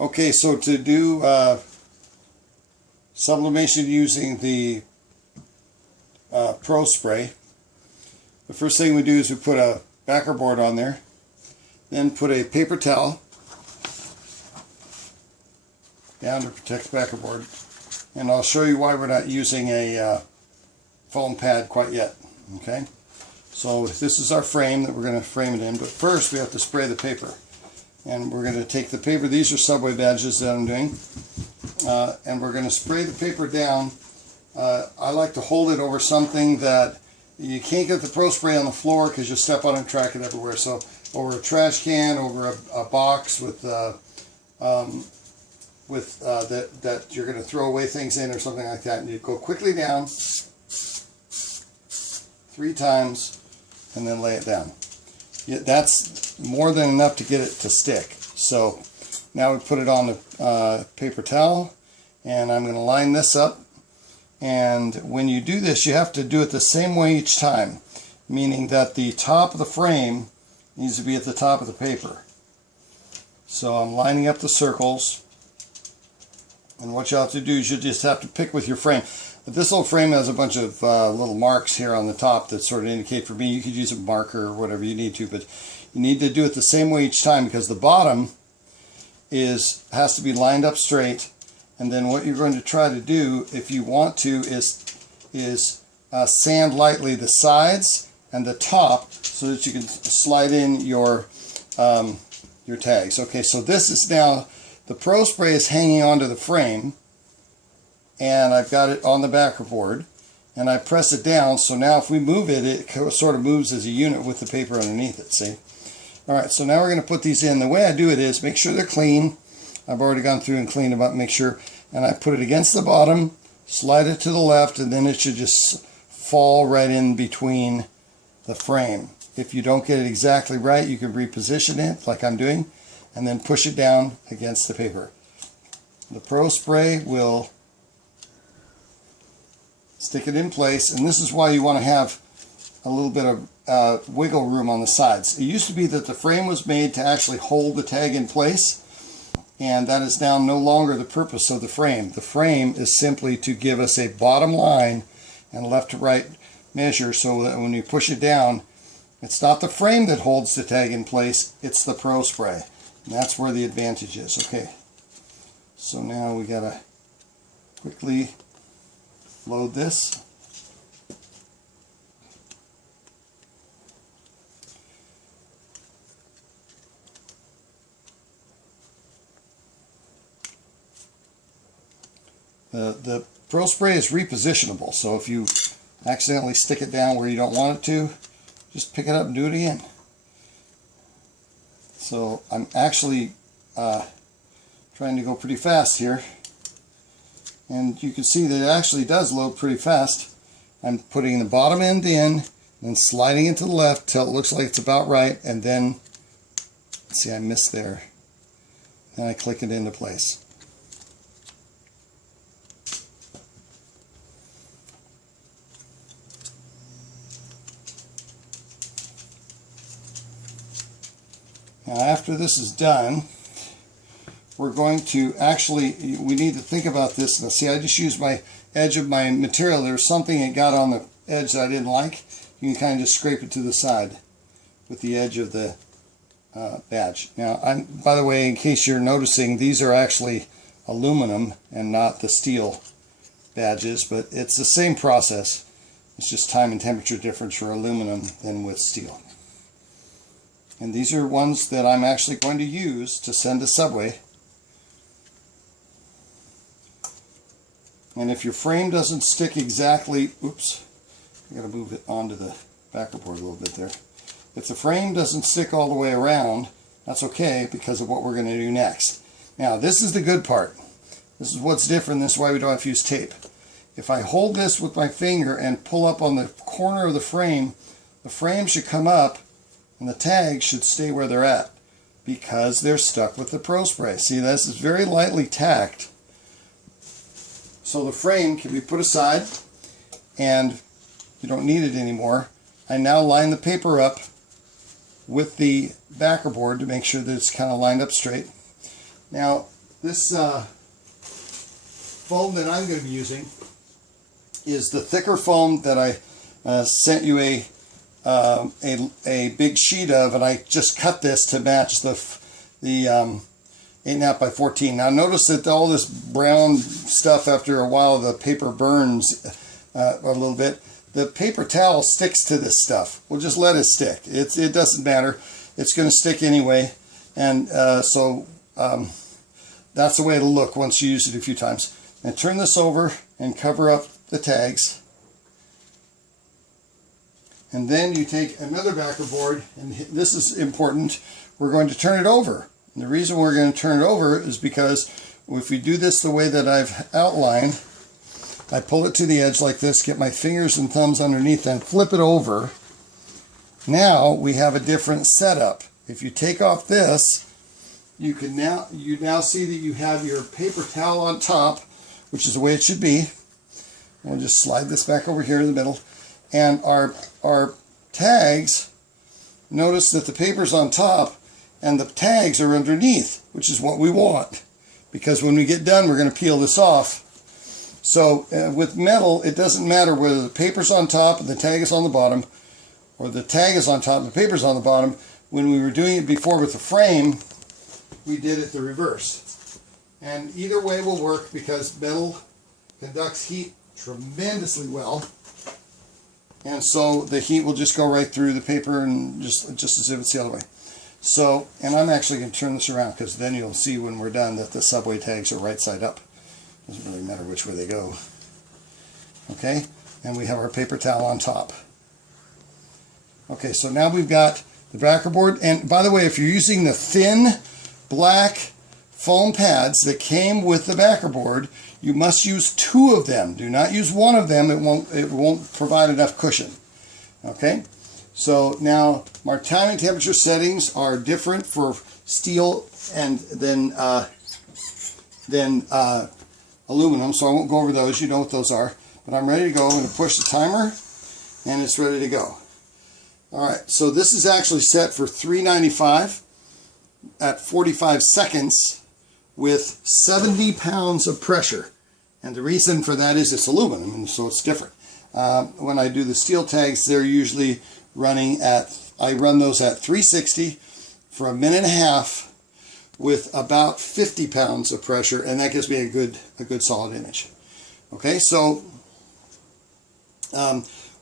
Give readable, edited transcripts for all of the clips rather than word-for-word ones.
Okay, so to do sublimation using the ProSpray, the first thing we do is we put a backer board on there, then put a paper towel down to protect the backer board, and I'll show you why we're not using a foam pad quite yet. Okay, so this is our frame that we're going to frame it in, but first we have to spray the paper. And we're going to take the paper, these are Subway badges that I'm doing, and we're going to spray the paper down. I like to hold it over something that you can't get the ProSpray on the floor because you'll step on it and track it everywhere. So over a trash can, over a box with that you're going to throw away things in or something like that. And you go quickly down 3 times and then lay it down. That's more than enough to get it to stick. So now we put it on the paper towel, and I'm going to line this up. And when you do this, you have to do it the same way each time, meaning that the top of the frame needs to be at the top of the paper. So I'm lining up the circles, and what you have to do is you just have to pick with your frame. This little frame has a bunch of little marks here on the top that sort of indicate for me. You could use a marker or whatever you need to, but you need to do it the same way each time because the bottom has to be lined up straight. And then what you're going to try to do, if you want to, is sand lightly the sides and the top so that you can slide in your tags. Okay, so this is now, the ProSpray is hanging onto the frame, and I've got it on the backer board, and I press it down, so now if we move it, it sort of moves as a unit with the paper underneath it, see? Alright, so now we're going to put these in. The way I do it is make sure they're clean. I've already gone through and cleaned them up, make sure, and I put it against the bottom, slide it to the left, and then it should just fall right in between the frame. If you don't get it exactly right, you can reposition it like I'm doing, and then push it down against the paper. The ProSpray will stick it in place, and this is why you want to have a little bit of wiggle room on the sides. It used to be that the frame was made to actually hold the tag in place, and that is now no longer the purpose of the frame. The frame is simply to give us a bottom line and left to right measure so that when you push it down, it's not the frame that holds the tag in place, it's the ProSpray. And that's where the advantage is. Okay, so now we gotta quickly load this. The ProSpray is repositionable, so if you accidentally stick it down where you don't want it to, just pick it up and do it again. So I'm actually trying to go pretty fast here, and you can see that it actually does load pretty fast. I'm putting the bottom end in, then sliding it to the left till it looks like it's about right, and then, see, I missed there. Then I click it into place. Now after this is done, we're going to actually, we need to think about this. Now see, I just used my edge of my material. There's something that got on the edge that I didn't like. You can kind of just scrape it to the side with the edge of the badge. Now, by the way, in case you're noticing, these are actually aluminum and not the steel badges, but it's the same process. It's just time and temperature difference for aluminum than with steel. And these are ones that I'm actually going to use to send to Subway. And if your frame doesn't stick exactly, oops, I gotta move it onto the backer board a little bit there. If the frame doesn't stick all the way around, that's okay because of what we're gonna do next. Now, this is the good part. This is what's different. This is why we don't have to use tape. If I hold this with my finger and pull up on the corner of the frame should come up and the tags should stay where they're at because they're stuck with the ProSpray. See, this is very lightly tacked. So the frame can be put aside and you don't need it anymore. I now line the paper up with the backer board to make sure that it's kind of lined up straight. Now, this foam that I'm going to be using is the thicker foam that I sent you a big sheet of, and I just cut this to match the 8.5 by 14. Now notice that all this brown stuff, after a while the paper burns a little bit. The paper towel sticks to this stuff. We'll just let it stick. It doesn't matter. It's going to stick anyway, and that's the way it'll look once you use it a few times. And turn this over and cover up the tags. And then you take another backer board, and this is important, we're going to turn it over. And the reason we're going to turn it over is because if we do this the way that I've outlined, I pull it to the edge like this, get my fingers and thumbs underneath, and flip it over. Now we have a different setup. If you take off this, you now see that you have your paper towel on top, which is the way it should be. We'll just slide this back over here in the middle. And our tags, notice that the paper's on top and the tags are underneath, which is what we want. Because when we get done, we're going to peel this off. So with metal, it doesn't matter whether the paper's on top and the tag is on the bottom, or the tag is on top and the paper's on the bottom. When we were doing it before with the frame, we did it the reverse. And either way will work because metal conducts heat tremendously well. And so the heat will just go right through the paper, and just as if it's the other way. So, and I'm actually going to turn this around because then you'll see when we're done that the subway tags are right side up. Doesn't really matter which way they go. Okay, and we have our paper towel on top. Okay, so now we've got the backer board. And by the way, if you're using the thin black foam pads that came with the backer board, you must use 2 of them. Do not use 1 of them. It won't provide enough cushion. Okay, so now my timing temperature settings are different for steel and then aluminum, so I won't go over those. You know what those are. But I'm ready to go. I'm going to push the timer, and it's ready to go. All right, so this is actually set for 395 at 45 seconds with 70 pounds of pressure. And the reason for that is it's aluminum, and so it's different. When I do the steel tags, they're usually running at, I run those at 360 for a minute and a half with about 50 pounds of pressure, and that gives me a good solid image. Okay, so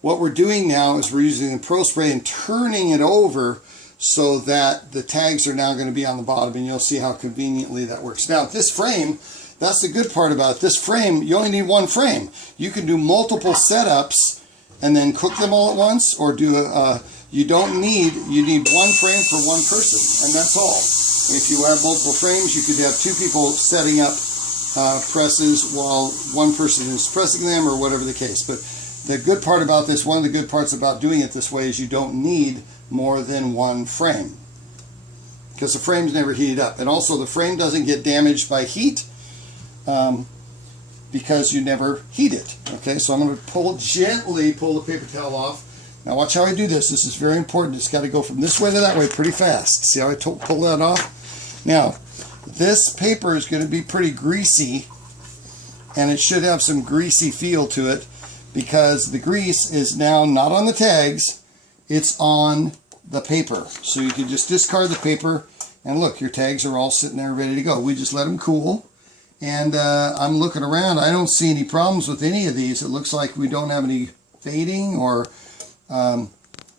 what we're doing now is we're using the ProSpray and turning it over so that the tags are now going to be on the bottom, and you'll see how conveniently that works. Now, this frame, that's the good part about it. This frame, you only need 1 frame. You can do multiple setups and then cook them all at once, or do you need 1 frame for 1 person, and that's all. If you have multiple frames, you could have 2 people setting up presses while 1 person is pressing them, or whatever the case. But the good part about this, one of the good parts about doing it this way, is you don't need more than 1 frame, because the frame's never heated up. And also the frame doesn't get damaged by heat because you never heat it. Okay, so I'm going to gently pull the paper towel off. Now watch how I do this. This is very important. It's got to go from this way to that way pretty fast. See how I pull that off? Now, this paper is going to be pretty greasy, and it should have some greasy feel to it, because the grease is now not on the tags, it's on the paper. So you can just discard the paper, and look, your tags are all sitting there ready to go. We just let them cool, and I'm looking around. I don't see any problems with any of these. It looks like we don't have any fading or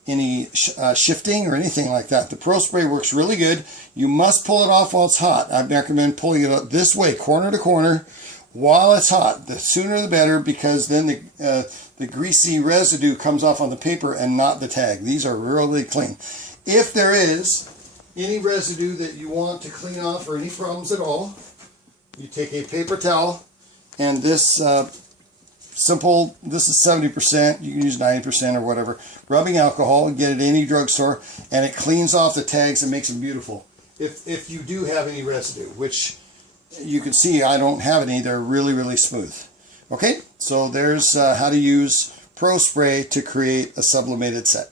any shifting or anything like that. The ProSpray works really good. You must pull it off while it's hot. I recommend pulling it up this way, corner to corner, while it's hot. The sooner the better, because then the greasy residue comes off on the paper and not the tag. These are really clean. If there is any residue that you want to clean off or any problems at all, you take a paper towel, and this this is 70%, you can use 90% or whatever, rubbing alcohol, get it at any drugstore, and it cleans off the tags and makes them beautiful. If you do have any residue, which you can see I don't have any, they're really, really smooth. Okay, so there's how to use ProSpray to create a sublimated set.